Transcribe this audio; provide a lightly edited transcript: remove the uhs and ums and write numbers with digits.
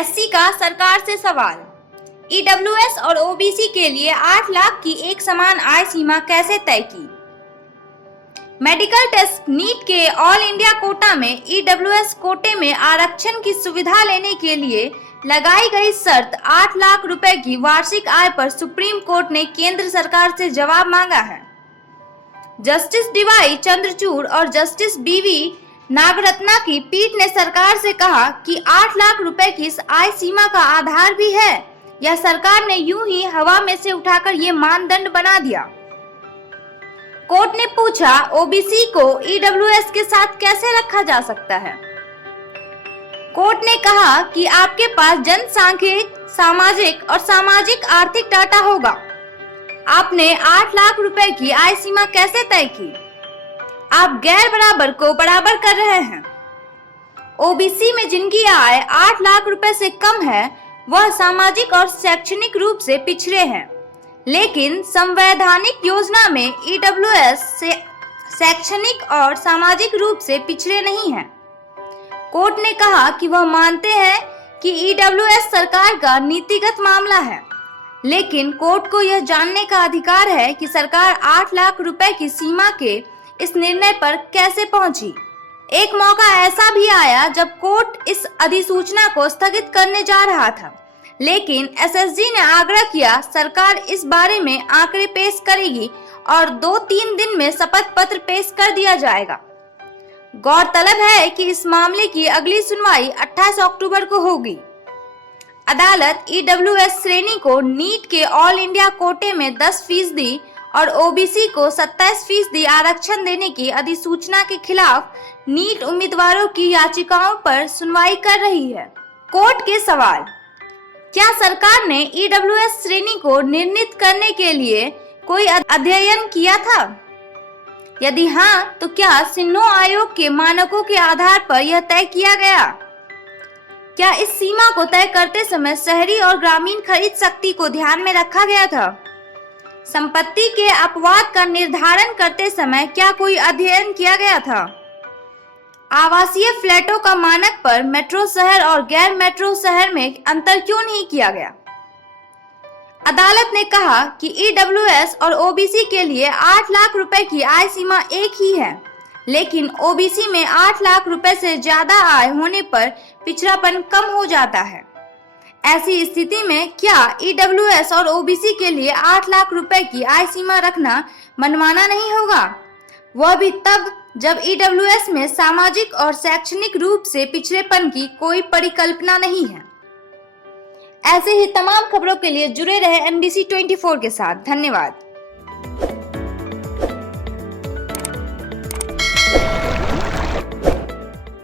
SC का सरकार से सवाल। ईडब्ल्यूएस और ओबीसी के लिए 8 लाख की एक समान आय सीमा कैसे तय की? मेडिकल टेस्ट नीट के ऑल इंडिया कोटा में ईडब्ल्यूएस कोटे में आरक्षण की सुविधा लेने के लिए लगाई गई शर्त 8 लाख रुपए की वार्षिक आय पर सुप्रीम कोर्ट ने केंद्र सरकार से जवाब मांगा है। जस्टिस डीवाई चंद्रचूड़ और जस्टिस बीवी नागरत्ना की पीठ ने सरकार से कहा कि 8 लाख रुपए की इस आय सीमा का आधार भी है या सरकार ने यूं ही हवा में से उठाकर ये मानदंड बना दिया। कोर्ट ने पूछा, ओबीसी को ईडब्ल्यूएस के साथ कैसे रखा जा सकता है? कोर्ट ने कहा कि आपके पास जनसांख्यिकी, सामाजिक और सामाजिक आर्थिक डाटा होगा। आपने 8 लाख रुपए की आय सीमा कैसे तय की? आप गैर बराबर को बराबर कर रहे हैं। ओबीसी में जिनकी आय 8 लाख रुपए से कम है वह सामाजिक और शैक्षणिक रूप से पिछड़े हैं, लेकिन संवैधानिक योजना में ईडब्ल्यूएस से शैक्षणिक और सामाजिक रूप से पिछड़े नहीं हैं। कोर्ट ने कहा कि वह मानते हैं कि ईडब्ल्यूएस सरकार का नीतिगत मामला है, लेकिन कोर्ट को यह जानने का अधिकार है कि सरकार 8 लाख रुपए की सीमा के इस निर्णय पर कैसे पहुंची। एक मौका ऐसा भी आया जब कोर्ट इस अधिसूचना को स्थगित करने जा रहा था, लेकिन एसएसजी ने आग्रह किया सरकार इस बारे में आंकड़े पेश करेगी और 2-3 दिन में शपथ पत्र पेश कर दिया जाएगा। गौरतलब है कि इस मामले की अगली सुनवाई 28 अक्टूबर को होगी। अदालत ईडब्ल्यूएस श्रेणी को नीट के ऑल इंडिया कोटे में 10% और ओबीसी को 27% आरक्षण देने की अधिसूचना के खिलाफ नीट उम्मीदवारों की याचिकाओं पर सुनवाई कर रही है। कोर्ट के सवाल। क्या सरकार ने ईडब्ल्यूएस श्रेणी को निर्णीत करने के लिए कोई अध्ययन किया था? यदि हाँ, तो क्या सिन्हो आयोग के मानकों के आधार पर यह तय किया गया? क्या इस सीमा को तय करते समय शहरी और ग्रामीण खरीद शक्ति को ध्यान में रखा गया था? संपत्ति के अपवाद का निर्धारण करते समय क्या कोई अध्ययन किया गया था? आवासीय फ्लैटों का मानक पर मेट्रो शहर और गैर मेट्रो शहर में अंतर क्यों नहीं किया गया? अदालत ने कहा कि ईडब्ल्यूएस और ओबीसी के लिए 8 लाख रुपए की आय सीमा एक ही है, लेकिन ओबीसी में 8 लाख रुपए से ज्यादा आय होने पर पिछड़ापन कम हो जाता है। ऐसी स्थिति में क्या ईडब्ल्यूएस और ओबीसी के लिए 8 लाख रुपए की आय सीमा रखना मनमाना नहीं होगा? वह भी तब जब ईडब्ल्यूएस में सामाजिक और शैक्षणिक रूप से पिछड़ेपन की कोई परिकल्पना नहीं है। ऐसे ही तमाम खबरों के लिए जुड़े रहे NBC 24 के साथ। धन्यवाद।